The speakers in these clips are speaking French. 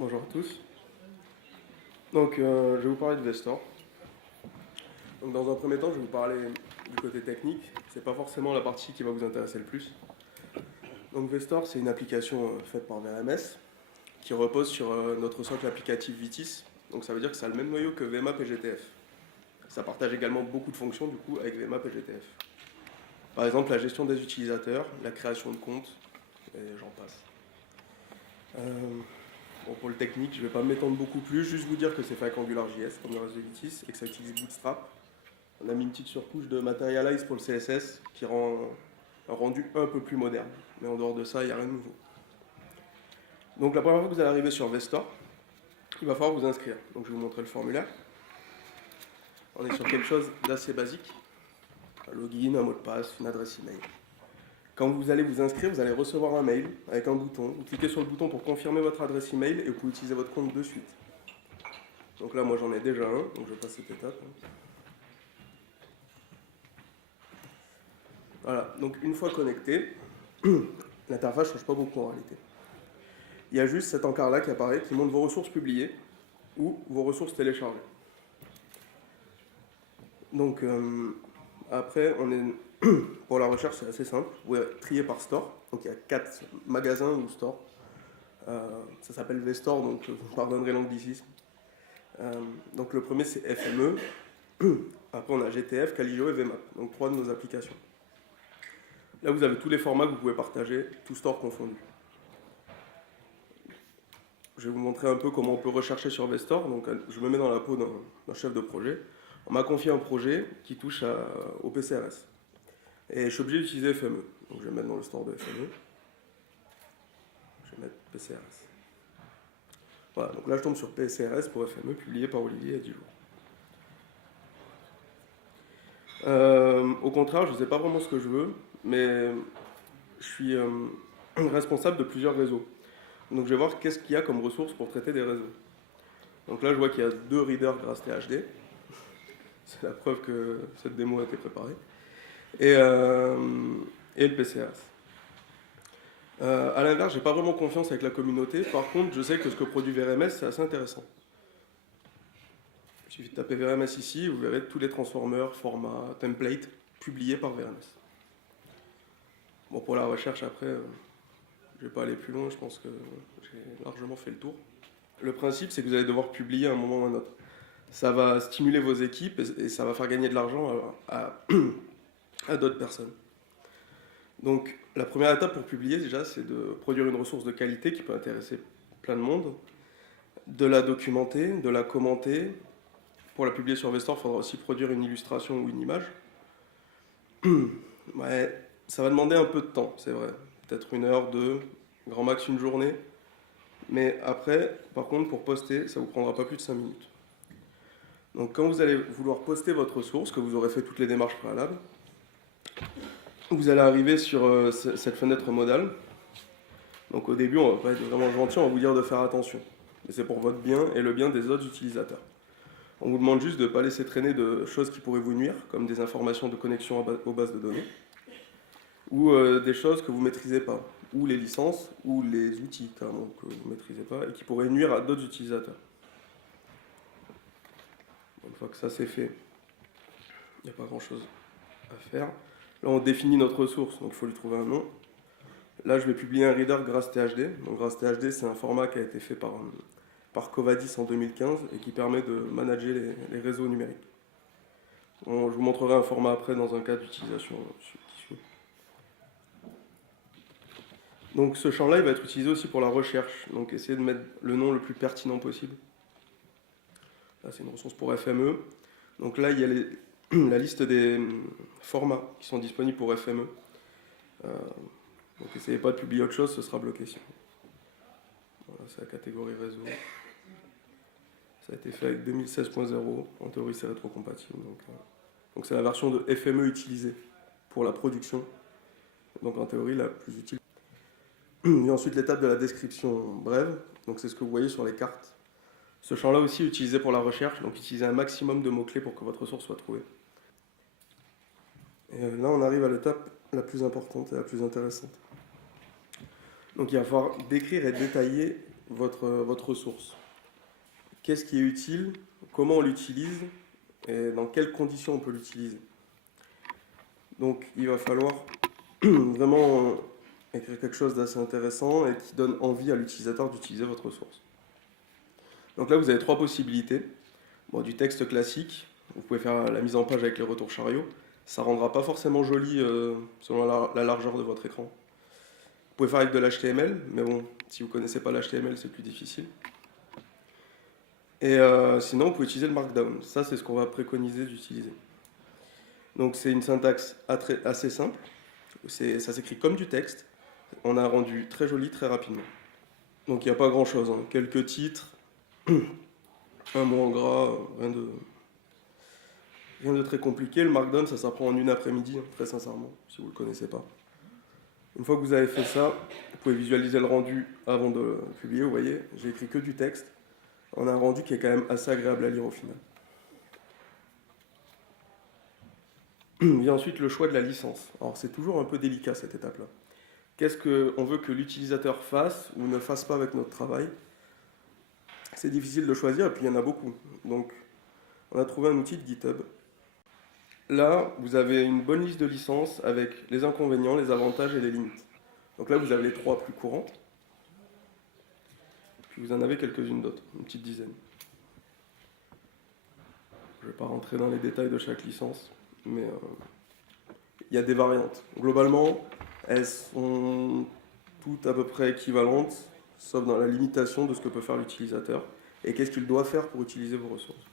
Bonjour à tous. Je vais vous parler de Vestor. Donc, dans un premier temps, je vais vous parler du côté technique. C'est pas forcément la partie qui va vous intéresser le plus. Donc, Vestor, c'est une application faite par VRMS qui repose sur notre socle applicatif Vitis. Donc, ça veut dire que ça a le même noyau que VMAP et GTF. Ça partage également beaucoup de fonctions du coup avec VMAP et GTF. Par exemple, la gestion des utilisateurs, la création de comptes, et j'en passe. Bon, pour le technique, je ne vais pas m'étendre beaucoup plus, juste vous dire que c'est fait avec AngularJS, comme le reste de Vitis, et que ça utilise Bootstrap. On a mis une petite surcouche de Materialize pour le CSS qui rend un rendu un peu plus moderne. Mais en dehors de ça, il n'y a rien de nouveau. Donc la première fois que vous allez arriver sur Vestor, il va falloir vous inscrire. Donc je vais vous montrer le formulaire. On est sur quelque chose d'assez basique. Un login, un mot de passe, une adresse email. Quand vous allez vous inscrire, vous allez recevoir un mail avec un bouton. Vous cliquez sur le bouton pour confirmer votre adresse email et vous pouvez utiliser votre compte de suite. Donc là, moi j'en ai déjà un, donc je passe cette étape. Voilà, donc une fois connecté, l'interface ne change pas beaucoup en réalité. Il y a juste cet encart-là qui apparaît, qui montre vos ressources publiées ou vos ressources téléchargées. Donc après, pour la recherche, c'est assez simple. Vous pouvez trier par store. Donc il y a 4 magasins ou stores. Ça s'appelle Vstore, donc vous pardonnerez l'anglicisme. Donc le premier c'est FME. Après on a GTF, Caligio et VMAP. Donc 3 de nos applications. Là vous avez tous les formats que vous pouvez partager, tout store confondu. Je vais vous montrer un peu comment on peut rechercher sur Vestor. Donc je me mets dans la peau d'un chef de projet. On m'a confié un projet qui touche au PCRS. Et je suis obligé d'utiliser FME. Donc je vais mettre dans le store de FME. Je vais mettre PCRS. Voilà, donc là je tombe sur PCRS pour FME, publié par Olivier il y a 10 jours. Au contraire, je ne sais pas vraiment ce que je veux, mais je suis responsable de plusieurs réseaux. Donc je vais voir qu'est-ce qu'il y a comme ressources pour traiter des réseaux. Donc là je vois qu'il y a 2 readers grâce THD. C'est la preuve que cette démo a été préparée. Et le PCRS. À l'inverse, j'ai pas vraiment confiance avec la communauté. Par contre, je sais que ce que produit VRMS, c'est assez intéressant. Il suffit de taper VRMS ici, vous verrez tous les transformers, formats, templates publiés par VRMS. Bon, pour la recherche, après, je vais pas aller plus loin, je pense que j'ai largement fait le tour. Le principe, c'est que vous allez devoir publier à un moment ou à un autre. Ça va stimuler vos équipes et ça va faire gagner de l'argent à d'autres personnes. Donc, la première étape pour publier, déjà, c'est de produire une ressource de qualité qui peut intéresser plein de monde, de la documenter, de la commenter. Pour la publier sur Vestor, il faudra aussi produire une illustration ou une image. Ouais, ça va demander un peu de temps, c'est vrai. Peut-être 1 heure, 2, grand max une journée. Mais après, par contre, pour poster, ça ne vous prendra pas plus de 5 minutes. Donc quand vous allez vouloir poster votre ressource, que vous aurez fait toutes les démarches préalables, vous allez arriver sur cette fenêtre modale. Donc au début, on va pas être vraiment gentil, on va vous dire de faire attention. Mais c'est pour votre bien et le bien des autres utilisateurs. On vous demande juste de ne pas laisser traîner de choses qui pourraient vous nuire, comme des informations de connexion aux bases de données, ou des choses que vous ne maîtrisez pas, ou les licences, ou les outils carrément, que vous ne maîtrisez pas, et qui pourraient nuire à d'autres utilisateurs. Une fois que ça c'est fait, il n'y a pas grand chose à faire. Là on définit notre ressource, donc il faut lui trouver un nom. Là je vais publier un reader Grace THD. Donc Grace THD c'est un format qui a été fait par Covadis en 2015 et qui permet de manager les réseaux numériques. Je vous montrerai un format après dans un cas d'utilisation qui suit. Donc ce champ-là il va être utilisé aussi pour la recherche. Donc essayez de mettre le nom le plus pertinent possible. Là c'est une ressource pour FME. Donc là il y a la liste des formats qui sont disponibles pour FME. Donc essayez pas de publier autre chose, ce sera bloqué sinon. Voilà, c'est la catégorie réseau. Ça a été fait avec 2016.0. En théorie c'est rétrocompatible. Donc c'est la version de FME utilisée pour la production. Donc en théorie la plus utile. Et ensuite l'étape de la description brève. Donc c'est ce que vous voyez sur les cartes. Ce champ-là aussi est utilisé pour la recherche. Donc utilisez un maximum de mots-clés pour que votre ressource soit trouvée. Et là on arrive à l'étape la plus importante et la plus intéressante. Donc il va falloir décrire et détailler votre ressource. Qu'est-ce qui est utile, comment on l'utilise et dans quelles conditions on peut l'utiliser. Donc il va falloir vraiment écrire quelque chose d'assez intéressant et qui donne envie à l'utilisateur d'utiliser votre ressource. Donc là, vous avez 3 possibilités. Bon, du texte classique, vous pouvez faire la mise en page avec les retours chariots. Ça ne rendra pas forcément joli selon la largeur de votre écran. Vous pouvez faire avec de l'HTML, mais bon, si vous ne connaissez pas l'HTML, c'est plus difficile. Et sinon, vous pouvez utiliser le Markdown. Ça, c'est ce qu'on va préconiser d'utiliser. Donc c'est une syntaxe assez simple. Ça s'écrit comme du texte. On a un rendu très joli, très rapidement. Donc il n'y a pas grand-chose. Hein. Quelques titres, un mot en gras, rien de très compliqué. Le Markdown, ça s'apprend en une après-midi, hein, très sincèrement, si vous ne le connaissez pas. Une fois que vous avez fait ça, vous pouvez visualiser le rendu avant de le publier. Vous voyez, j'ai écrit que du texte. On a un rendu qui est quand même assez agréable à lire au final. Vient ensuite le choix de la licence. Alors c'est toujours un peu délicat cette étape-là. Qu'est-ce qu'on veut que l'utilisateur fasse ou ne fasse pas avec notre travail? C'est difficile de choisir et puis il y en a beaucoup. Donc on a trouvé un outil de GitHub. Là, vous avez une bonne liste de licences avec les inconvénients, les avantages et les limites. Donc là, vous avez les 3 plus courantes. Puis vous en avez quelques-unes d'autres, une petite dizaine. Je ne vais pas rentrer dans les détails de chaque licence, mais il y a des variantes. Globalement, elles sont toutes à peu près équivalentes, sauf dans la limitation de ce que peut faire l'utilisateur et qu'est-ce qu'il doit faire pour utiliser vos ressources.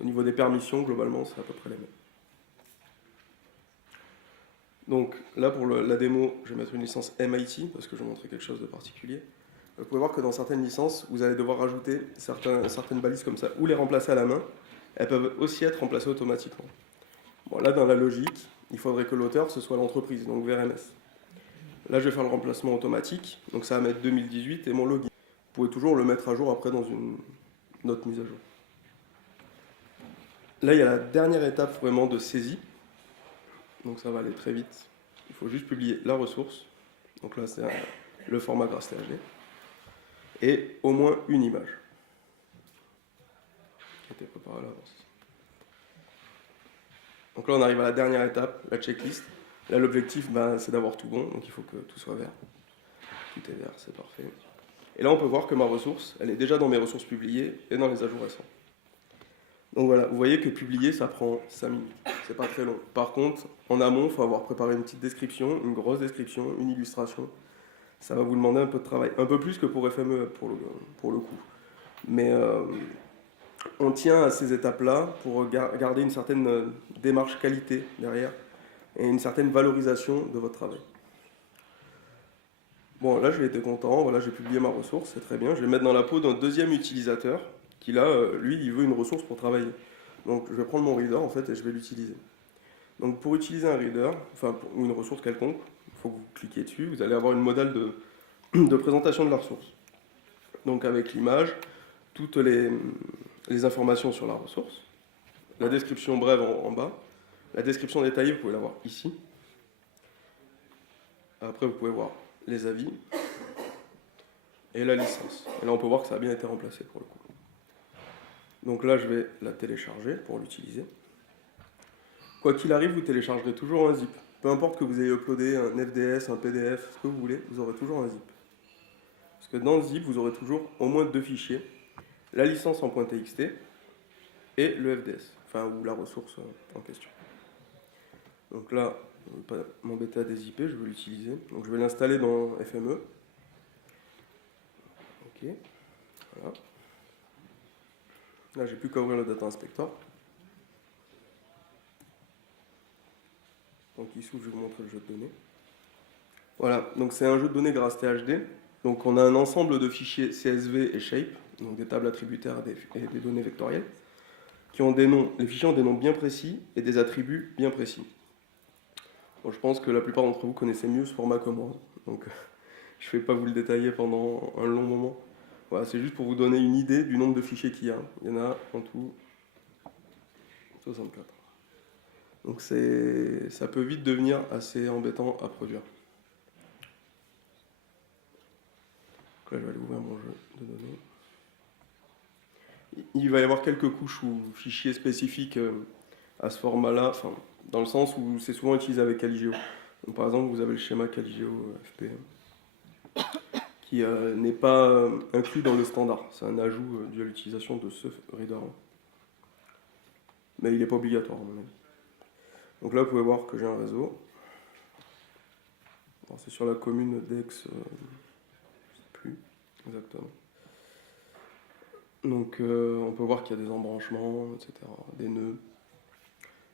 Au niveau des permissions, globalement, c'est à peu près les mêmes. Donc là, pour la démo, je vais mettre une licence MIT, parce que je vais montrer quelque chose de particulier. Vous pouvez voir que dans certaines licences, vous allez devoir rajouter certaines balises comme ça, ou les remplacer à la main. Elles peuvent aussi être remplacées automatiquement. Bon, là, dans la logique, il faudrait que l'auteur, ce soit l'entreprise, donc VRMS. Là, je vais faire le remplacement automatique, donc ça va mettre 2018 et mon login. Vous pouvez toujours le mettre à jour après dans une autre mise à jour. Là, il y a la dernière étape vraiment de saisie. Donc ça va aller très vite. Il faut juste publier la ressource. Donc là, c'est le format GraphTHD. Et au moins une image qui a été préparée à l'avance. Donc là, on arrive à la dernière étape, la checklist. Là, l'objectif, c'est d'avoir tout bon. Donc il faut que tout soit vert. Tout est vert, c'est parfait. Et là, on peut voir que ma ressource, elle est déjà dans mes ressources publiées et dans les ajouts récents. Donc voilà, vous voyez que publier, ça prend 5 minutes. C'est pas très long. Par contre, en amont, il faut avoir préparé une petite description, une grosse description, une illustration. Ça va vous demander un peu de travail. Un peu plus que pour FME pour le coup. Mais on tient à ces étapes-là pour garder une certaine démarche qualité derrière et une certaine valorisation de votre travail. Bon, là, j'ai été content. Voilà, j'ai publié ma ressource, c'est très bien. Je vais mettre dans la peau d'un deuxième utilisateur qui, là, lui, il veut une ressource pour travailler. Donc, je vais prendre mon reader, en fait, et je vais l'utiliser. Donc, pour utiliser un reader, ou une ressource quelconque, il faut que vous cliquiez dessus. Vous allez avoir une modale de présentation de la ressource. Donc, avec l'image, toutes les informations sur la ressource, la description brève en bas, la description détaillée, vous pouvez la voir ici. Après, vous pouvez voir les avis et la licence. Et là, on peut voir que ça a bien été remplacé pour le coup. Donc là, je vais la télécharger pour l'utiliser. Quoi qu'il arrive, vous téléchargerez toujours un zip. Peu importe que vous ayez uploadé un FDS, un PDF, ce que vous voulez, vous aurez toujours un zip. Parce que dans le zip, vous aurez toujours au moins 2 fichiers. La licence en .txt et le FDS, ou la ressource en question. Donc là, je ne vais pas m'embêter à dézipper, je vais l'utiliser. Donc je vais l'installer dans FME. Ok, voilà. Là, j'ai plus qu'à ouvrir le Data Inspector. Donc ici, je vais vous montrer le jeu de données. Voilà, donc c'est un jeu de données GraphTHD. Donc on a un ensemble de fichiers CSV et Shape, donc des tables attributaires et des données vectorielles, qui ont des noms, les fichiers ont des noms bien précis et des attributs bien précis. Bon, je pense que la plupart d'entre vous connaissez mieux ce format que moi, donc je ne vais pas vous le détailler pendant un long moment. Voilà, c'est juste pour vous donner une idée du nombre de fichiers qu'il y a. Il y en a en tout 64. Donc ça peut vite devenir assez embêtant à produire. Donc là, je vais aller ouvrir mon jeu de données. Il va y avoir quelques couches ou fichiers spécifiques à ce format-là, enfin, dans le sens où c'est souvent utilisé avec Caligeo. Donc, par exemple, vous avez le schéma Caligeo FP qui n'est pas inclus dans le standard. C'est un ajout dû à l'utilisation de ce reader. Mais il n'est pas obligatoire, à mon avis. Donc là, vous pouvez voir que j'ai un réseau. C'est sur la commune d'Aix, je ne sais plus exactement. Donc on peut voir qu'il y a des embranchements, etc., des nœuds.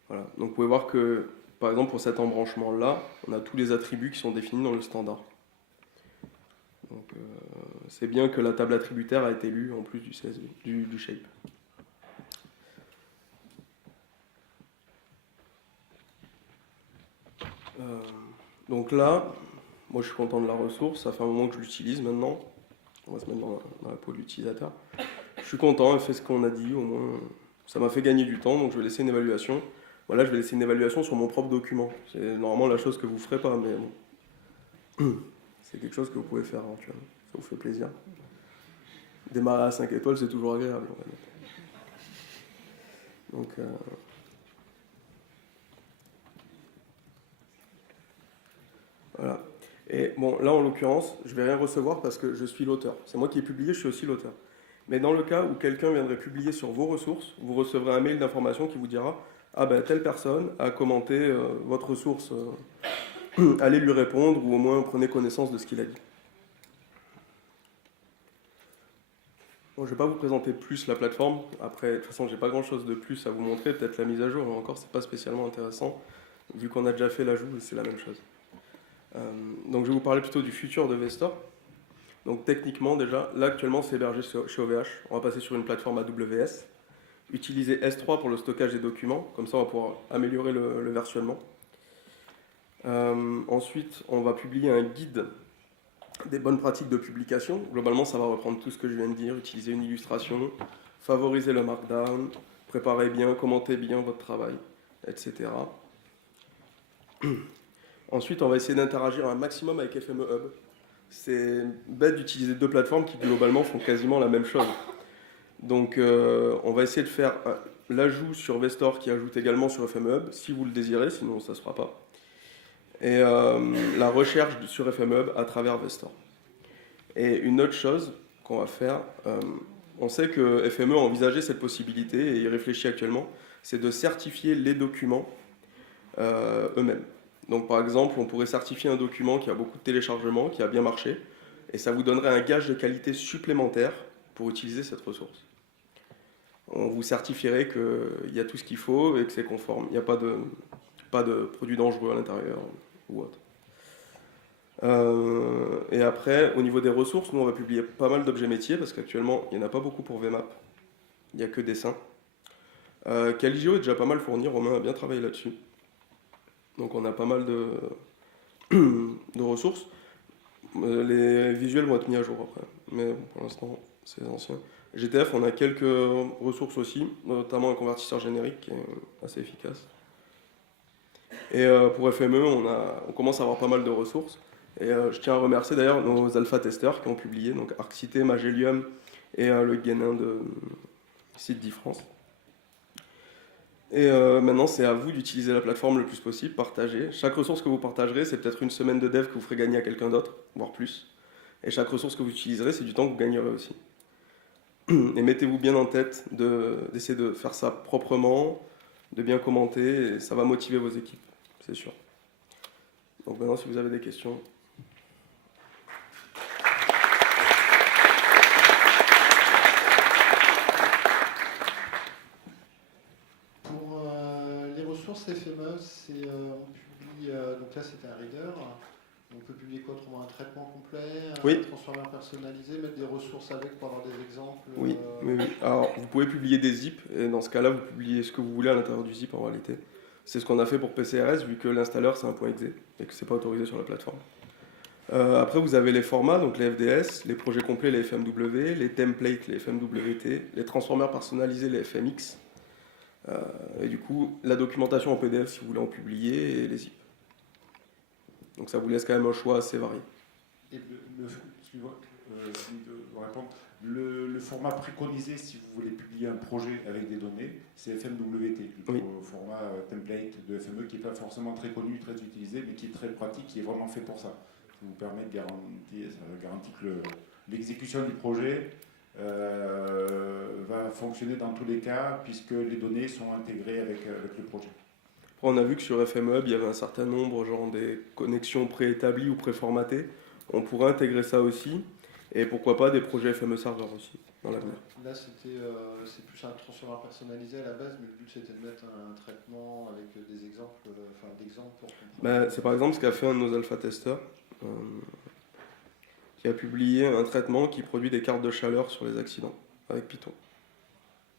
Voilà. Donc vous pouvez voir que, par exemple, pour cet embranchement-là, on a tous les attributs qui sont définis dans le standard. Donc c'est bien que la table attributaire a été lue en plus du CSV, du shape. Donc là, moi je suis content de la ressource, ça fait un moment que je l'utilise maintenant. On va se mettre dans la peau de l'utilisateur. Je suis content, elle fait ce qu'on a dit, au moins ça m'a fait gagner du temps, donc je vais laisser une évaluation. Voilà, je vais laisser une évaluation sur mon propre document. C'est normalement la chose que vous ne ferez pas, mais bon. C'est quelque chose que vous pouvez faire éventuellement. Ça vous fait plaisir. Démarrer à 5 étoiles, c'est toujours agréable. Donc, voilà. Et bon, là en l'occurrence, je ne vais rien recevoir parce que je suis l'auteur. C'est moi qui ai publié, je suis aussi l'auteur. Mais dans le cas où quelqu'un viendrait publier sur vos ressources, vous recevrez un mail d'information qui vous dira « Ah ben, telle personne a commenté votre ressource, allez lui répondre ou au moins prenez connaissance de ce qu'il a dit. » Bon, je ne vais pas vous présenter plus la plateforme. Après, de toute façon, j'ai pas grand-chose de plus à vous montrer. Peut-être la mise à jour, mais encore, c'est pas spécialement intéressant. Vu qu'on a déjà fait l'ajout, c'est la même chose. Donc, je vais vous parler plutôt du futur de Vestor. Donc, techniquement, déjà, là, actuellement, c'est hébergé chez OVH. On va passer sur une plateforme AWS. Utiliser S3 pour le stockage des documents. Comme ça, on va pouvoir améliorer le versionnement. Ensuite, on va publier un guide des bonnes pratiques de publication. Globalement, ça va reprendre tout ce que je viens de dire, utiliser une illustration, favoriser le markdown, préparer bien, commenter bien votre travail, etc. Ensuite, on va essayer d'interagir un maximum avec FME Hub. C'est bête d'utiliser deux plateformes qui globalement font quasiment la même chose. Donc on va essayer de faire l'ajout sur Vestor qui ajoute également sur FME Hub, si vous le désirez, sinon ça ne se fera pas. Et la recherche sur FME Hub à travers Vestor. Et une autre chose qu'on va faire, on sait que FME a envisagé cette possibilité et y réfléchit actuellement, c'est de certifier les documents eux-mêmes. Donc par exemple, on pourrait certifier un document qui a beaucoup de téléchargements, qui a bien marché, et ça vous donnerait un gage de qualité supplémentaire pour utiliser cette ressource. On vous certifierait qu'il y a tout ce qu'il faut et que c'est conforme. Il n'y a pas de produits dangereux à l'intérieur ou autre. Et après, au niveau des ressources, nous on va publier pas mal d'objets métiers parce qu'actuellement il n'y en a pas beaucoup pour VMAP. Il n'y a que dessin. Caligeo est déjà pas mal fourni, Romain a bien travaillé là-dessus. Donc on a pas mal de ressources. Les visuels vont être mis à jour après, mais bon, pour l'instant c'est ancien. GTF, on a quelques ressources aussi, notamment un convertisseur générique qui est assez efficace. Et pour FME, on commence à avoir pas mal de ressources. Et je tiens à remercier d'ailleurs nos alpha-testeurs qui ont publié, donc Arccité, Magellium et le Guénin de Site d'e-France. Et maintenant, c'est à vous d'utiliser la plateforme le plus possible, partager. Chaque ressource que vous partagerez, c'est peut-être une semaine de dev que vous ferez gagner à quelqu'un d'autre, voire plus. Et chaque ressource que vous utiliserez, c'est du temps que vous gagnerez aussi. Et mettez-vous bien en tête d'essayer de faire ça proprement, de bien commenter, et ça va motiver vos équipes, c'est sûr. Donc maintenant, si vous avez des questions... FME, on publie, donc là c'était un reader, on peut publier quoi autrement? Un traitement complet, oui. Un transformeur personnalisé, mettre des ressources avec pour avoir des exemples. Oui, oui. Alors vous pouvez publier des zips, et dans ce cas-là vous publiez ce que vous voulez à l'intérieur du zip en réalité. C'est ce qu'on a fait pour PCRS vu que l'installeur c'est un .exe et que c'est pas autorisé sur la plateforme. Après vous avez les formats, donc les FDS, les projets complets, les FMW, les templates, les FMWT, les transformeurs personnalisés, les FMX. Et du coup, la documentation en PDF si vous voulez en publier et les zip. Donc ça vous laisse quand même un choix assez varié. Et de répondre. Le format préconisé, si vous voulez publier un projet avec des données, c'est FMWT, le format template de FME qui n'est pas forcément très connu, très utilisé, mais qui est très pratique, qui est vraiment fait pour ça. Ça vous permet de garantir que l'exécution du projet va fonctionner dans tous les cas, puisque les données sont intégrées avec le projet. On a vu que sur FM Hub, il y avait un certain nombre, genre des connexions préétablies ou préformatées. On pourrait intégrer ça aussi. Et pourquoi pas des projets FME serveurs aussi, dans l'avenir. Là, c'est plus un transformer personnalisé à la base, mais le but c'était de mettre un traitement avec des exemples, d'exemples pour comprendre. C'est par exemple ce qu'a fait un de nos alpha-testeurs, qui a publié un traitement qui produit des cartes de chaleur sur les accidents, avec Python,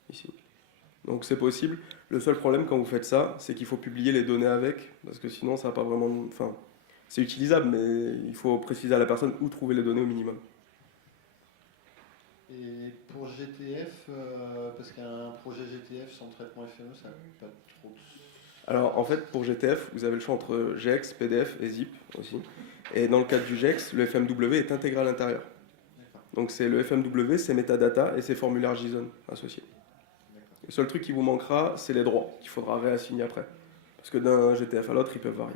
ici. Donc c'est possible. Le seul problème quand vous faites ça, c'est qu'il faut publier les données avec, parce que sinon ça n'a pas vraiment... Enfin, c'est utilisable, mais il faut préciser à la personne où trouver les données au minimum. Et pour GTF, parce qu'un projet GTF sans traitement FME, ça n'a pas trop de... Alors en fait, pour GTF, vous avez le choix entre GEX, PDF et ZIP aussi. Et dans le cadre du GEX, le FMW est intégré à l'intérieur. Donc c'est le FMW, c'est metadata et c'est formulaire JSON associé. Le seul truc qui vous manquera, c'est les droits qu'il faudra réassigner après. Parce que d'un GTF à l'autre, ils peuvent varier.